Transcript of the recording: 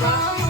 ba?